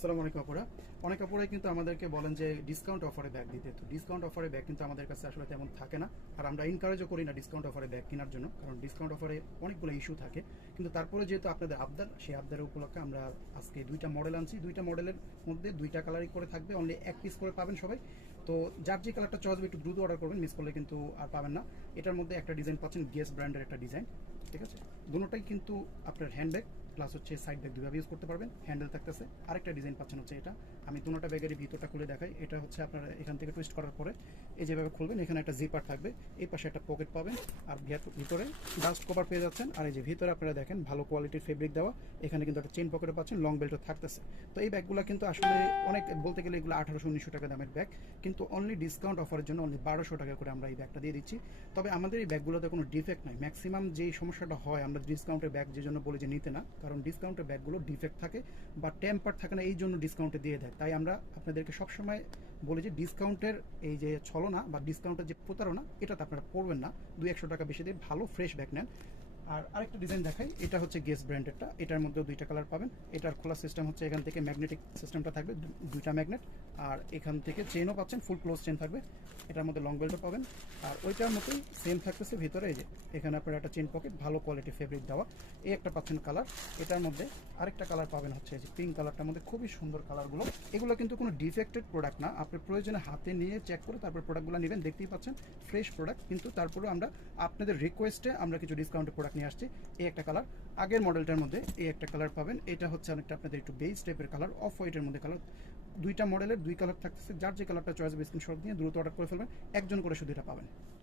সালাম আলাইকুম আপুরা। অনেক আপুরাই কিন্তু আমাদেরকে বলেন যে ডিসকাউন্ট অফারে ব্যাগ দিতে। তো ডিসকাউন্ট অফারে ব্যাগ কিন্তু আমাদের কাছে আসলে তেমন থাকে না। আর আমরা এনকারেজও করি না ডিসকাউন্ট অফারে ব্যাগ কেনার জন্য, কারণ ডিসকাউন্ট অফারে অনেকগুলো ইস্যু থাকে। কিন্তু তারপরে যেহেতু আপনাদের আবদার, সেই আবদারের উপলক্ষে আমরা আজকে দুইটা মডেল আনছি। দুইটা মডেলের মধ্যে দুইটা কালারই করে থাকবে। অনলি এক পিস করে পাবেন সবাই। তো যার যে কালারটা চয়েস একটু দ্রুত অর্ডার করবেন মিস করলে কিন্তু আর পাবেন না। এটার মধ্যে একটা ডিজাইন পাচ্ছেন গেস ব্র্যান্ডের একটা ডিজাইন ঠিক আছে? দুটোটাই কিন্তু আপনার হ্যান্ডব্যাগ প্লাস হচ্ছে সাইড ব্যাগ দুভাবে ইউজ করতে পারবেন হ্যান্ডেল থাকতেছে। আরেকটা ডিজাইন পাচ্ছেন হচ্ছে এটা। আমি দুটোটা ব্যাগের ভিতরটা খুলে দেখাই। এটা হচ্ছে আপনার এখান থেকে টুইস্ট করার পরে এই যেভাবে খুলবেন, এখানে একটা জিপার থাকবে। এই পাশে একটা পকেট পাবেন। আর ভিতরে ডাস্ট কভার পেয়ে যাচ্ছেন। আর এই যে ভিতরে আপনারা দেখেন, ভালো কোয়ালিটির ফেব্রিক দেওয়া। এখানে কিন্তু একটা চেন পকেটে পাচ্ছেন লং বেল্টও থাকতেছে। তো এই ব্যাগগুলো কিন্তু আসলে অনেক, বলতে গেলে এগুলো আঠারোশো, উনিশশো টাকা দামের ব্যাগ কিন্তু অনলি ডিসকাউন্ট অফারের জন্য অনলি বারোশো টাকা করে আমরা এই ব্যাগটা দিয়ে দিচ্ছি। তবে আমাদের এই ব্যাগগুলোতে কোনো ডিফেক্ট নাই। ম্যাক্সিমাম যেই সমস্যাটা হয়, আমরা ডিসকাউন্টের ব্যাগ যে জন্য বলি যে নিতে না কারণ ডিসকাউন্টের ব্যাগগুলো ডিফেক্ট থাকে বা টেম্পার থাকে না, এই জন্য ডিসকাউন্টে দিয়ে দেয়। তাই আমরা আপনাদেরকে সবসময় বলি যে ডিসকাউন্টের এই যে ছলনা বা ডিসকাউন্টের যে প্রতারণা, এটাতে আপনারা পড়বেন না। দুই একশো টাকা বেশি দিয়ে ভালো ফ্রেশ ব্যাগ নেন। আর আরেকটা ডিজাইন দেখাই, এটা হচ্ছে গেস ব্র্যান্ডেডটা এটার মধ্যেও দুইটা কালার পাবেন। এটার খোলা সিস্টেম হচ্ছে এখান থেকে ম্যাগনেটিক সিস্টেমটা থাকবে, দুইটা ম্যাগনেট আর এখান থেকে চেনও পাচ্ছেন ফুল ক্লোজ চেন থাকবে। এটার মধ্যে লং বেল্টও পাবেন। আর ওইটার মতোই সেম থাকতেছে ভিতরে এই যে, এখানে আপনার একটা চেন পকেট ভালো কোয়ালিটি ফেব্রিক দেওয়া। এই একটা পাচ্ছেন কালার এটার মধ্যে আরেকটা কালার পাবেন হচ্ছে এই যে পিঙ্ক কালারটার মধ্যে, খুবই সুন্দর কালারগুলো এগুলো কিন্তু কোনো ডিফেক্টেড প্রোডাক্ট না। আপনি প্রয়োজনে হাতে নিয়ে চেক করে তারপর প্রোডাক্টগুলো নেবেন, দেখতেই পাচ্ছেন ফ্রেশ প্রোডাক্ট কিন্তু তারপরে আমরা আপনাদের রিকোয়েস্টে আমরা কিছু ডিসকাউন্টের প্রোডাক্ট নিয়ে আসছি, এই একটা কালার আগের মডেলটার মধ্যে এই একটা কালার পাবেন। এটা হচ্ছে অনেকটা আপনাদের একটু বেজ টাইপের কালার অফ হোয়াইটের মধ্যে কালার দুইটা মডেলের দুই কালার থাকতেছে। যার যে কালারটা চয়েস স্ক্রিনশট দিয়ে দ্রুত অর্ডার করে ফেলবেন। একজন করে শুধু এটা পাবেন।